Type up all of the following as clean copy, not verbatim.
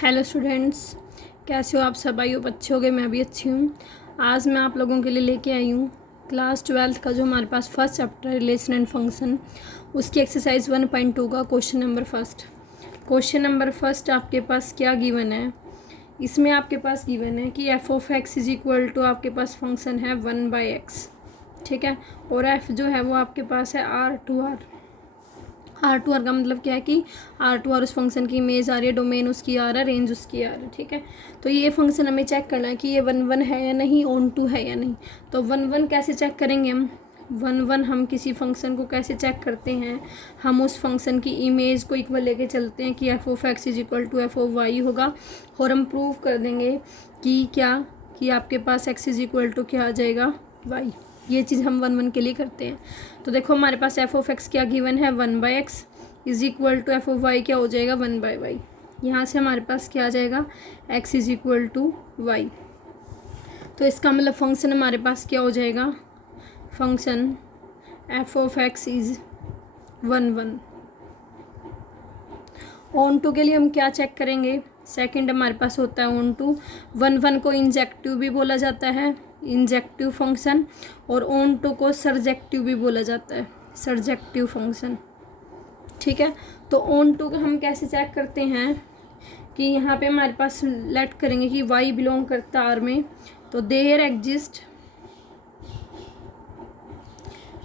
Hello students, कैसे हो आप सब? आई हो अच्छे हो गए, मैं भी अच्छी हूँ। आज मैं आप लोगों के लिए लेके आई हूँ क्लास 12th का जो हमारे पास first chapter relation and function, उसकी एक्सरसाइज 1.2 का question number first. Question number first आपके पास क्या गिवन है? इसमें आपके पास गिवन है कि F of X is equal to आपके पास फंक्शन है 1/x, ठीक है। और एफ जो है वो आपके पास है R2R। R2R का मतलब क्या है कि R2R उस फंक्शन की इमेज आ रही है, डोमेन उसकी आ रहा है, रेंज उसकी आ रही है, ठीक है। तो ये फंक्शन हमें चेक करना है कि ये 1 1 है या नहीं, ऑन टू है या नहीं। तो 1 1 कैसे चेक करेंगे हम? 1 1 हम किसी फंक्शन को कैसे चेक करते हैं? हम उस फंक्शन की इमेज को इक्वल लेके चलते हैं कि F of X is equal to F of Y होगा, और हम प्रूव कर देंगे कि क्या कि आपके पास एक्स इज इक्वल टू क्या आ जाएगा, वाई। ये चीज़ हम 1 1 के लिए करते हैं। तो देखो हमारे पास एफ ऑफ एक्स क्या गिवन है, 1/x is equal to F of Y क्या हो जाएगा, 1/y। यहाँ से हमारे पास क्या आ जाएगा, x is equal to Y. तो इसका मतलब फंक्शन हमारे पास क्या हो जाएगा, function F of X is 1 1। Onto के लिए हम क्या चेक करेंगे? सेकंड हमारे पास होता है ऑन टू। 1 1 को इंजेक्टिव भी बोला जाता है, इंजेक्टिव फंक्शन, और ऑन टू को सर्जेक्टिव भी बोला जाता है, सर्जेक्टिव फंक्शन, ठीक है। तो ऑन टू को हम कैसे चेक करते हैं कि यहाँ पे हमारे पास लेट करेंगे कि y बिलोंग करता है R में, तो there exist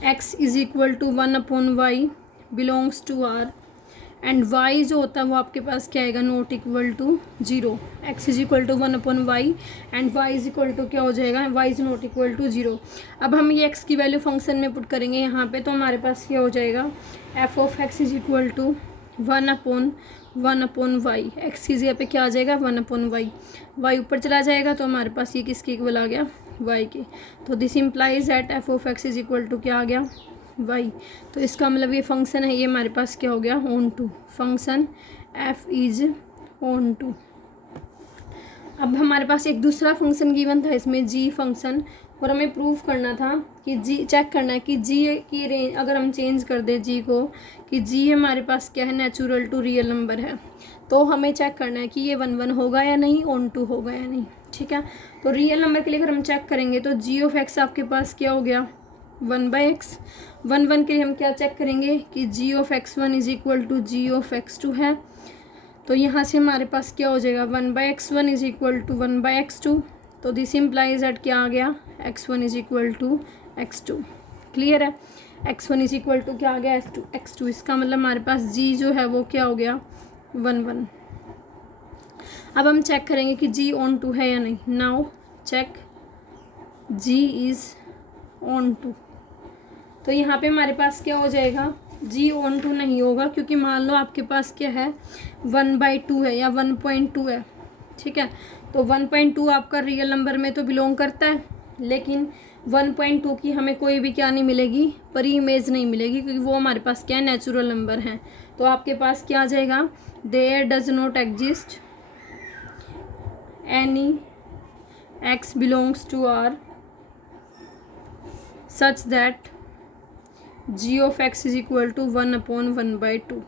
x is equal to 1/y belongs to R, and y जो होता है वो आपके पास क्या आएगा, not equal to 0। x is equal to 1/y and y is equal to क्या हो जाएगा, y is not equal to 0। अब हम ये x की वैल्यू फंक्शन में पुट करेंगे यहाँ पे, तो हमारे पास क्या हो जाएगा, F of X is equal to 1/1/y। X की जगह पे क्या आ जाएगा, 1/y। y ऊपर चला जाएगा तो हमारे पास ये किसके इक्वल आ गया, y के। तो this implies that F of X is equal to क्या आ गया, y। तो इसका मतलब ये फंक्शन है, ये हमारे पास क्या हो गया, onto. Function f is onto. अब हमारे पास एक दूसरा फंक्शन गिवन था इसमें, g फंक्शन, और हमें प्रूव करना था कि g, चेक करना है कि g की रेंज अगर हम चेंज कर दें g को, कि g हमारे पास क्या है, नेचुरल टू रियल नंबर है। तो हमें चेक करना है कि ये 1 1 होगा या नहीं, ऑन टू होगा या नहीं, ठीक है। तो रियल नंबर के लिए अगर हम चेक करेंगे तो g ऑफ x आपके पास क्या हो गया, 1/x। 1 1 के लिए हम क्या चेक करेंगे कि g of x1 is equal to g of x2 है। तो यहाँ से हमारे पास क्या हो जाएगा, 1/x1 is equal to 1/x2। तो दिस इम्प्लाइज दैट क्या आ गया, x1 is equal to x2। Clear है, x1 इज इक्वल टू क्या आ गया, x2। इसका मतलब हमारे पास g जो है वो क्या हो गया, 1 1। अब हम चेक करेंगे कि g ऑन टू है या नहीं। Now check g is onto. तो यहाँ पे हमारे पास क्या हो जाएगा, g ऑन टू नहीं होगा, क्योंकि मान लो आपके पास क्या है, 1/2 है या 1.2 है, ठीक है। तो 1.2 आपका रियल नंबर में तो बिलोंग करता है, लेकिन 1.2 की हमें कोई भी क्या नहीं मिलेगी, परी इमेज नहीं मिलेगी, क्योंकि वो हमारे पास क्या है, नेचुरल नंबर है। तो आपके पास क्या आ जाएगा, there does not exist any x belongs to R such that g of x is equal to 1/1/2।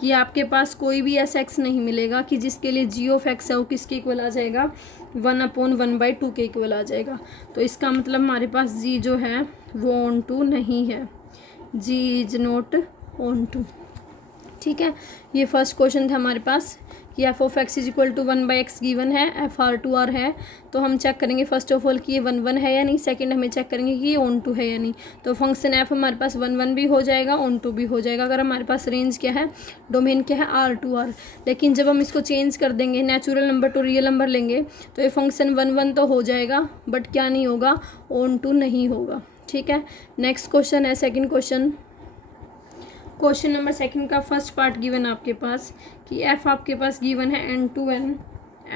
कि आपके पास कोई भी ऐसा x नहीं मिलेगा कि जिसके लिए g ऑफ x है वो किसके इक्वल आ जाएगा, 1/1/2 के इक्वल आ जाएगा। तो इसका मतलब हमारे पास g जो है वो ऑन टू नहीं है, g is not onto, ठीक है। ये फर्स्ट क्वेश्चन था हमारे पास कि F of X is equal to 1/x given है, एफ R2R है। तो हम चेक करेंगे फर्स्ट ऑफ ऑल कि ये 1 1 है या नहीं, सेकंड हमें चेक करेंगे कि ये ऑन टू है या नहीं। तो फंक्शन एफ हमारे पास 1 1 भी हो जाएगा, ऑन टू भी हो जाएगा, अगर हमारे पास रेंज क्या है, डोमेन क्या है, R2R। लेकिन जब हम इसको चेंज कर देंगे, natural number two real number लेंगे, तो ये फंक्शन 1 1 तो हो जाएगा, बट क्या नहीं होगा, ऑन टू नहीं होगा, ठीक है। नेक्स्ट क्वेश्चन है second question. Question number second का फर्स्ट पार्ट गिवन आपके पास कि एफ आपके पास गिवन है n2n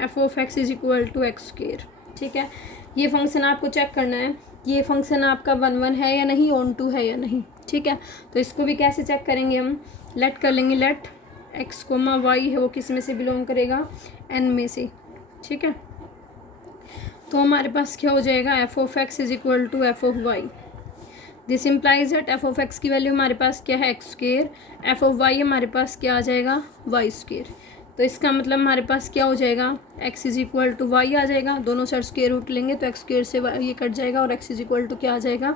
F of X is equal to x², ठीक है। ये फंक्शन आपको चेक करना है कि ये फंक्शन आपका 1 1 है या नहीं, ऑन टू है या नहीं, ठीक है। तो इसको भी कैसे चेक करेंगे हम, लेट कर लेंगे, लेट x, y है वो किस में से बिलोंग करेगा, n में से, ठीक है। तो हमारे पास क्या हो जाएगा, F of X is equal to F of Y. This implies that F of X की वैल्यू हमारे पास क्या है, x², एफ ऑफ वाई हमारे पास क्या आ जाएगा, y²। तो इसका मतलब हमारे पास क्या हो जाएगा, x is equal to y आ जाएगा। दोनों साइड स्क्वायर रूट लेंगे तो x स्क्वायर से ये कट जाएगा और x इज इक्वल टू क्या आ जाएगा,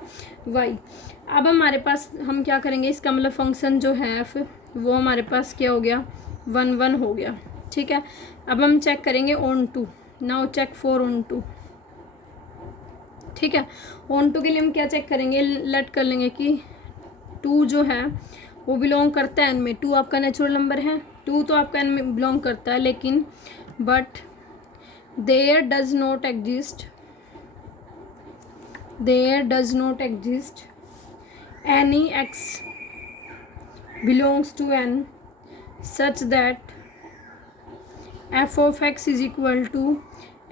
y। अब हमारे पास हम क्या करेंगे, इसका मतलब फंक्शन जो है f वो हमारे पास क्या हो गया, 1 1 हो गया। ठीक है, अब हम चेक करेंगे onto. Now check for onto. ठीक है, ऑन टू के लिए हम क्या चेक करेंगे, लेट कर लेंगे कि 2 जो है वो बिलोंग करता है n में। 2 आपका नेचुरल नंबर है, 2 तो आपका n में बिलोंग करता है, लेकिन but there does not exist any x belongs to n such that f of x is equal to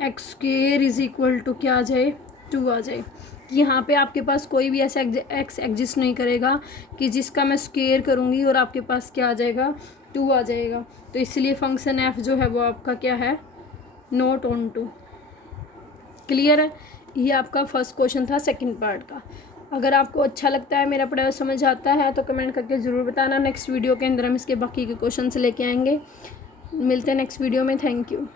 X square is equal to क्या आ जाए, 2 आ जाए। यहाँ पे आपके पास कोई भी ऐसा x एग्जिस्ट नहीं करेगा कि जिसका मैं स्क्वेयर करूँगी और आपके पास क्या आ जाएगा, 2 आ जाएगा। तो इसलिए फंक्शन f जो है वो आपका क्या है, नॉट ऑन टू। क्लियर है, ये आपका फर्स्ट क्वेश्चन था सेकंड पार्ट का। अगर आपको अच्छा लगता है, मेरा पढ़ाया समझ आता है तो कमेंट करके ज़रूर बताना। नेक्स्ट वीडियो के अंदर हम इसके बाकी के क्वेश्चन लेके आएंगे। मिलते हैं नेक्स्ट वीडियो में। Thank you.